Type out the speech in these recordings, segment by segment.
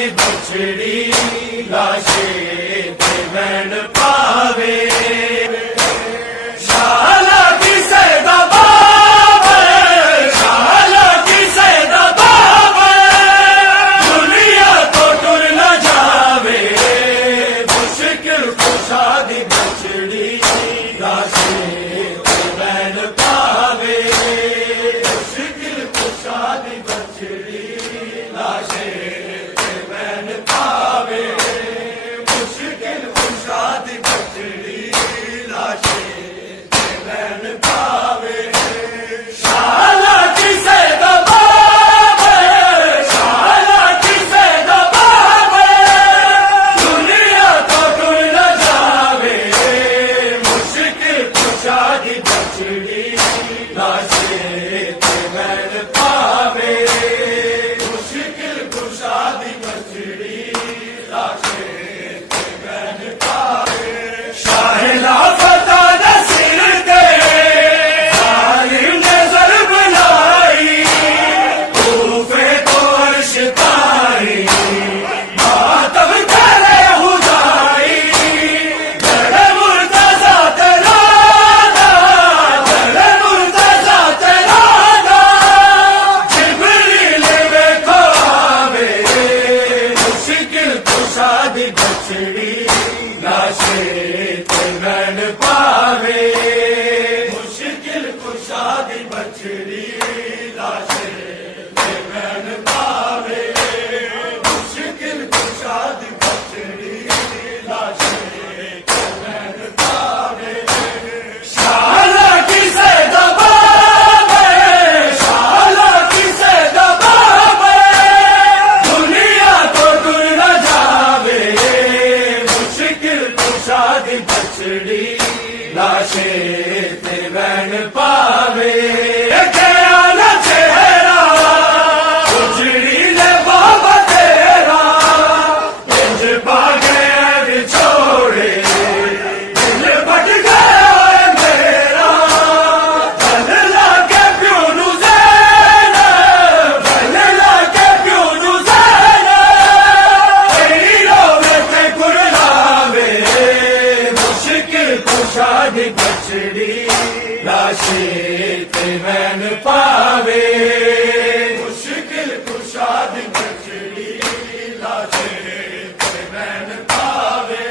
दी बछड़ी लाशे ते वैन पावे शाला की सैदा बाबे शाला की सैदा बाबे दुनिया तो टुर न जावे मुश्किल कुशा दी बछड़ी लाशे ते वैन पावे मुश्किल कुशा दी बछड़ी लाशे ते वैन पावे मुश्किल कुशा दी बछड़ी लाशे ते वैन पावे शाला की सैदा बाबे शाला की सैदा बाबे दुनिया तो टुर न जावे मुश्किल कुशा दी बछड़ी लाशे ते वैन पावे मुश्किल कुशा दी बछड़ी लाशे ते वैन पावे शाहिला फता नसीर के जालिम ने ज़ल्म लाई तूफे को अर्श ताई मातम करे हुदाई जड़े मुर्तज़ा तेरा दा जड़े मुर्तज़ा तेरा दा जिब्रील देखो आवे मुश्किल कुशा दी बछड़ी लाशे ते वैन पावे मुश्किल कुशा दी बछड़ी लाशे ते वैन पावे मुश्किल कुशा दी बछड़ी लाशे ते वैन पावे शाला की सैदा बाबे शाला की सैदा बाबे दुनिया तो टुर न जावे मुश्किल कुशा दी बछड़ी लाशे ते वैन पावे ख्याल चेहरा उजड़ी ले बाबा तेरा इंज भागे बिछोड़े दिल फट गया है मेरा बल लागे प्यो नू ज़ैनब बल लागे प्यो नू ज़ैनब तेरी रोवे ते कुरलावे मुश्किल कुशा दी बछड़ी लाशे ते वैन पावे मुश्किल कुशा दी बछड़ी लाशे ते वैन पावे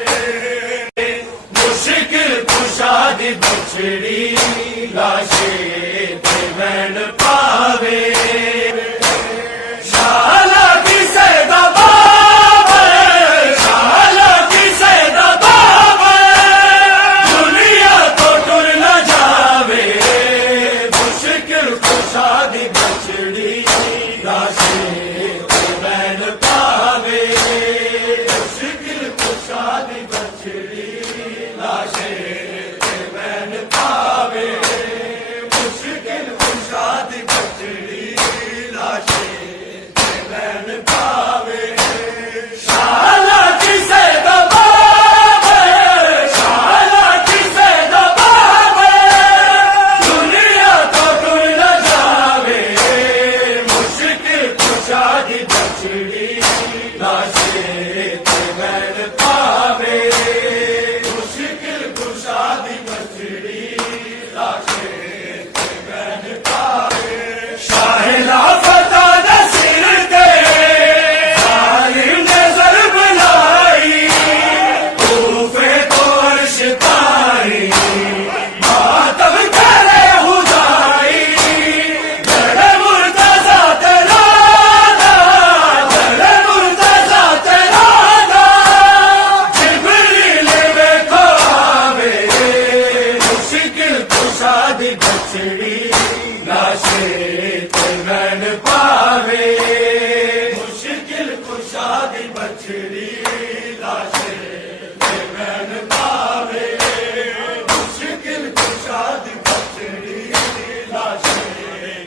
मुश्किल कुशा दी बछड़ी लाशे ते वैन पावे शाला की सैदा बाबे शाला की सैदा बाबे दुनिया तो टुर न जावे मुश्किल कुशा दी बछड़ी लाशे ते वैन पावे मुश्किल कुशा दी बछड़ी लाशे ते वैन पावे मुश्किल कुशा दी बछड़ी लाशे ते वैन पावे शाला की सैदा बाबे शाला की सैदा बाबे दुनिया तो टुर न जावे मुश्किल कुशा दी बछड़ी लाशे ते वैन पावे मुश्किल कुशा दी बछड़ी लाशे ते वैन पावे शाहिला फता नसीर के जालिम ने ज़ल्म लाई तूफे को अर्श ताई मातम करे हुदाई जड़े मुर्तज़ा तेरा दा जड़े मुर्तज़ा तेरा दा जिब्रील देखो आवे मुश्किल कुशा दी बछड़ी लाशे ते वैन पावे मुश्किल कुशा दी बछड़ी लाशे ते वैन पावे मुश्किल कुशा दी बछड़ी लाशे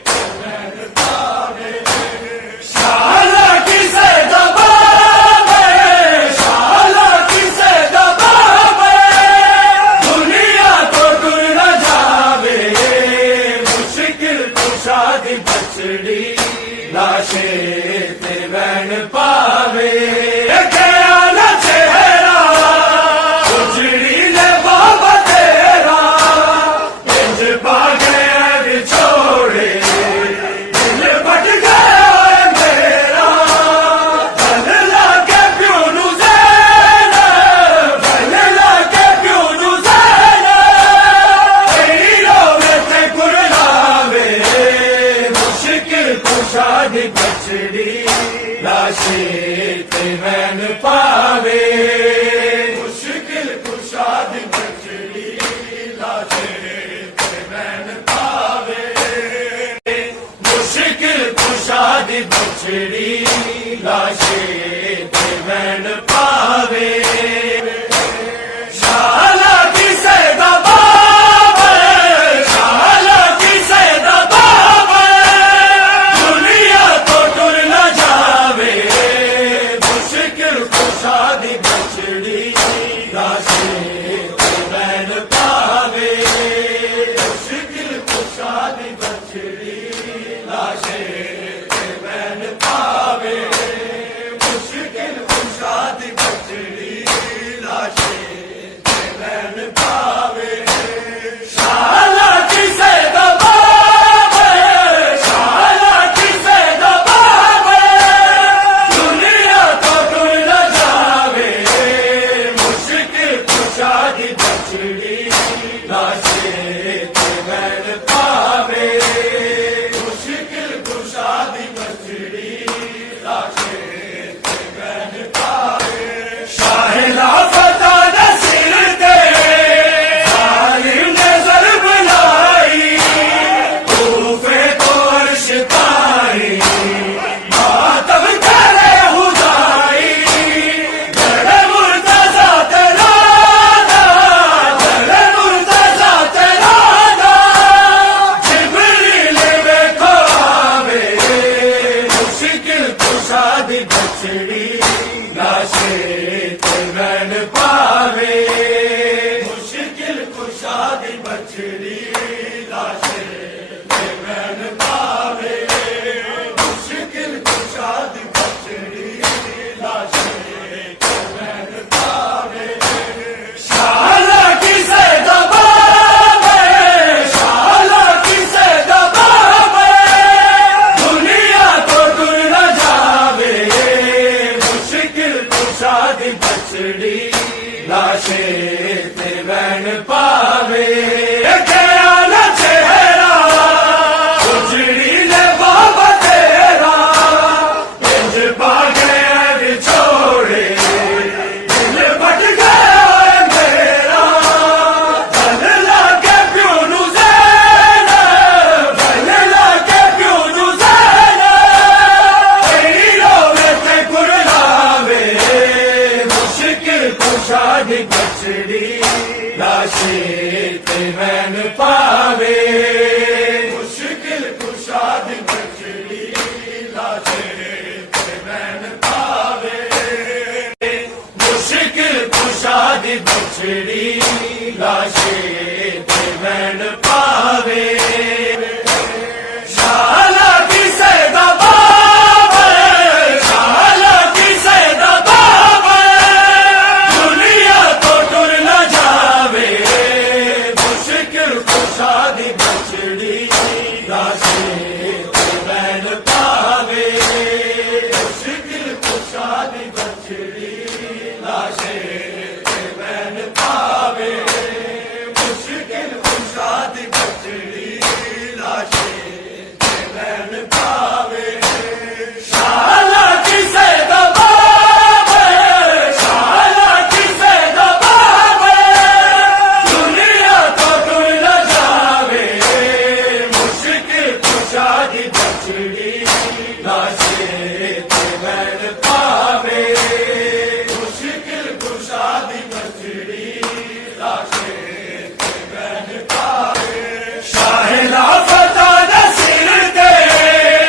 ते वैन पावे शाला की सैदा बाबे शाला की सैदा बाबे दुनिया तो टुर न जावे मुश्किल कुशा दी बछड़ी लाशे ते वैन पावे ख्याल चेहरा उजड़ी ले बाबा तेरा इंज भागे छोड़े दिल बट गया मेरा भल लागे प्यो नू ज़ैन भल लागे प्यो नू ज़ैन तेरी रोवे ते कुरलावे मुश्किल कुशा दी बचड़ी लाशे ते वैन पावे मुश्किल कुशा दी बचड़ी लाशे ते वैन पावे मुश्किल कुशा दी बचड़ी लाशे ते वैन पावे शाला किसे दबावे शाला किसे दबावे दुनिया तो टुर न जावे मुश्किल कुशा दी बचड़ी लाशे ते वैन पावे मुश्किल कुशा दी बचड़ी लाशे ते वैन पावे मुश्किल कुशा दी बचड़ी लाशे ते वैन पावे शाला किसे दबावे शाला किसे दबावे दुनिया तो टुर न जावे मुश्किल कुशा दी बचड़ी लाशे ते वैन पावे मुश्किल कुशा दी बचड़ी लाशे ते वैन पावे शाहिला फता नसीर ते जालिम ने ज़रब लाई तूफे को अर्श ताई मातम करे हुदाई जड़े मुर्तज़ा तेरा दा जड़े मुर्तज़ा तेरा दा जिब्रील वेखो आवे मुश्किल कुशा दी बचड़ी लाशे ते वैन पावे मुश्किल कुशा दी बचड़ी लाशे ते वैन पावे मुश्किल कुशा दी बचड़ी लाशे ते वैन पावे शाला किसे दबावे शाला किसे दबावे दुनिया तो टुर न जावे मुश्किल कुशा दी बचड़ी लाशे ते वैन पावे ख्याल चेहरा उजड़ी ले बाबा तेरा इंज भागे छोड़े दिल बट गया मेरा भल लागे प्यो नू ज़ैन भल लागे प्यो नू ज़ैन तेरी रोवे ते कुरलावे मुश्किल कुशा दी बचड़ी लाशे ते वैन पावे मुश्किल कुशा दी बचड़ी लाशे ते वैन पावे मुश्किल कुशा दी बचड़ी लाशे